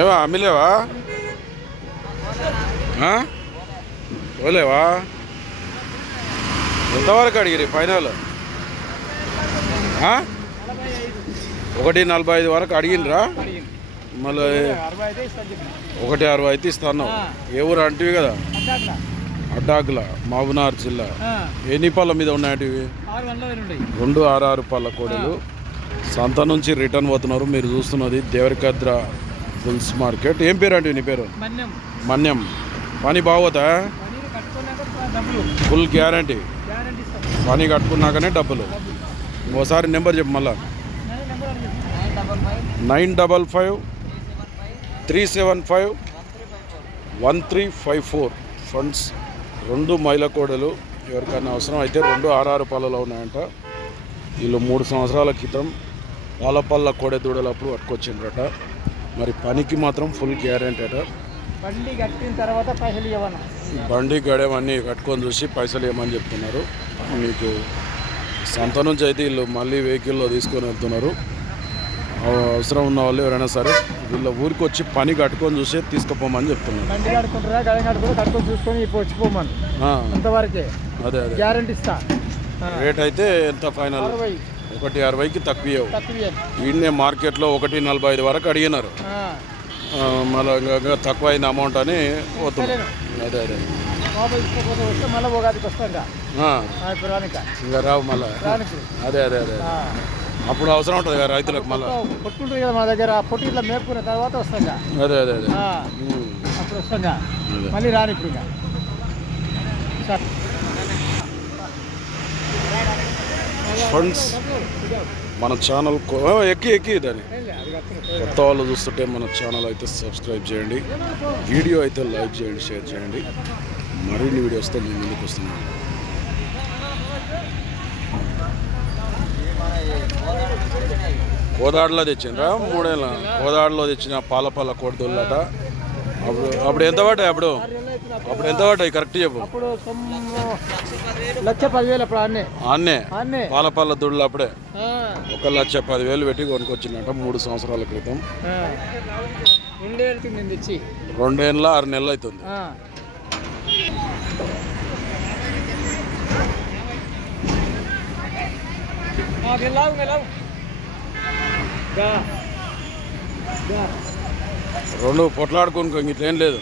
ఏవా అమ్మిలేవా? పోలేవా? ఎంతవరకు అడిగిరి ఫైనల్? ఒకటి నలభై ఐదు వరకు అడిగినరా మళ్ళీ ఒకటి అరవై అయితే ఇస్తాను ఏ ఊరు అంటివి కదా? అడ్డాకుల మహబూనార్ జిల్లా. ఎన్ని పళ్ళ మీద నుండి రెండు ఆరు ఆరు పళ్ళ కోడలు. సంత నుంచి రిటర్న్ పోతున్నారు. మీరు చూస్తున్నది దేవరికద్ర ఫుల్స్ మార్కెట్. ఏం పేరు అంటే నీ పేరు? మన్యం. పని బాగోతా ఫుల్ గ్యారంటీ. పని కట్టుకున్నాకనే డబ్బులు. ఇంకోసారి నెంబర్ చెప్పు మళ్ళా. Nine double five three seven five one three five four. Funds రెండు మైల కోడలు ఎవరికైనా అవసరం అయితే రెండు ఆరారు పళ్ళలో ఉన్నాయంట. వీళ్ళు మూడు సంవత్సరాల క్రితం పాలపల్ల కోడె దూడలు అప్పుడు పట్టుకొచ్చిండ్రట. మరి పనికి మాత్రం ఫుల్ గ్యారెంటీ అట. బండి కట్టిన తర్వాత పైసలు ఇవ్వను? బండి గడెం అన్నీ కట్టుకొని చూసి పైసలు ఏమని చెప్తున్నారు. మీకు సంత నుంచి అయితే వీళ్ళు మళ్ళీ వెహికల్లో తీసుకొని వెళ్తున్నారు. అవసరం ఉన్న వాళ్ళు ఎవరైనా సరే వీళ్ళ ఊరికి వచ్చి పని కట్టుకొని చూసి తీసుకుపోమని చెప్తున్నారు. బండి కట్టుకుంటారా గడ కట్టుకొని చూసుకొని వచ్చిపోమని. అంతవరకే. అదే అదే. గ్యారంటీ ఇస్తా. రేట్ అయితే ఎంత ఫైనల్ ఒకటి అరవైకి తక్కువ. తక్కువ. ఈయనే మార్కెట్లో ఒకటి నలభై ఐదు వరకు అడిగినారు. మళ్ళీ తక్కువ అయిన అమౌంట్ అని అదే అదే. ఇంకా. రావు మళ్ళీ. అదే అదే అదే. అప్పుడు అవసరం ఉంటుంది కదా రైతులకు మళ్ళీ. పొట్టుంటుంది కదా మా దగ్గర ఆ పొట్టు ఇట్లా మేపుకున్న తర్వాత. అదే అదే అదే. అప్పుడు వస్తాం ఇంకా. అదే. మళ్ళీ రాని ఇప్పుడు సార్. ఫండ్స్ మన ఛానల్ ఎక్కి ఎక్కి దాన్ని. కొత్త వాళ్ళు చూస్తుంటే మన ఛానల్ అయితే సబ్స్క్రైబ్ చేయండి. వీడియో అయితే లైక్ చేయండి షేర్ చేయండి. మరిన్ని వీడియోస్తో నేను ముందుకు వస్తున్నాను. కోదాడలో తెచ్చిండ్రా? మూడేళ్ళ. కోదాడలో తెచ్చిన పాల పాల కోడిదొల్లట. అప్పుడు అప్పుడు ఎంత పడ్డాయి అప్పుడు? అప్పుడు ఎంత పడ్డాయి? కరెక్ట్ చెప్పు. అప్పుడు లక్ష పదివేలు అప్పుడు అన్నే అన్నే పాల పాల దుడ్లు అప్పుడే. ఒక లక్ష పదివేలు పెట్టి కొనుక్కొచ్చిండట మూడు సంవత్సరాల క్రితం. ఆ. రెండేళ్ళకి నేను తెచ్చి. రెండేళ్ళ ఆరు నెలలు అవుతుంది ఆ. ఆ, రెండు పొట్లాడుకోనుకో ఇట్లేం లేదు.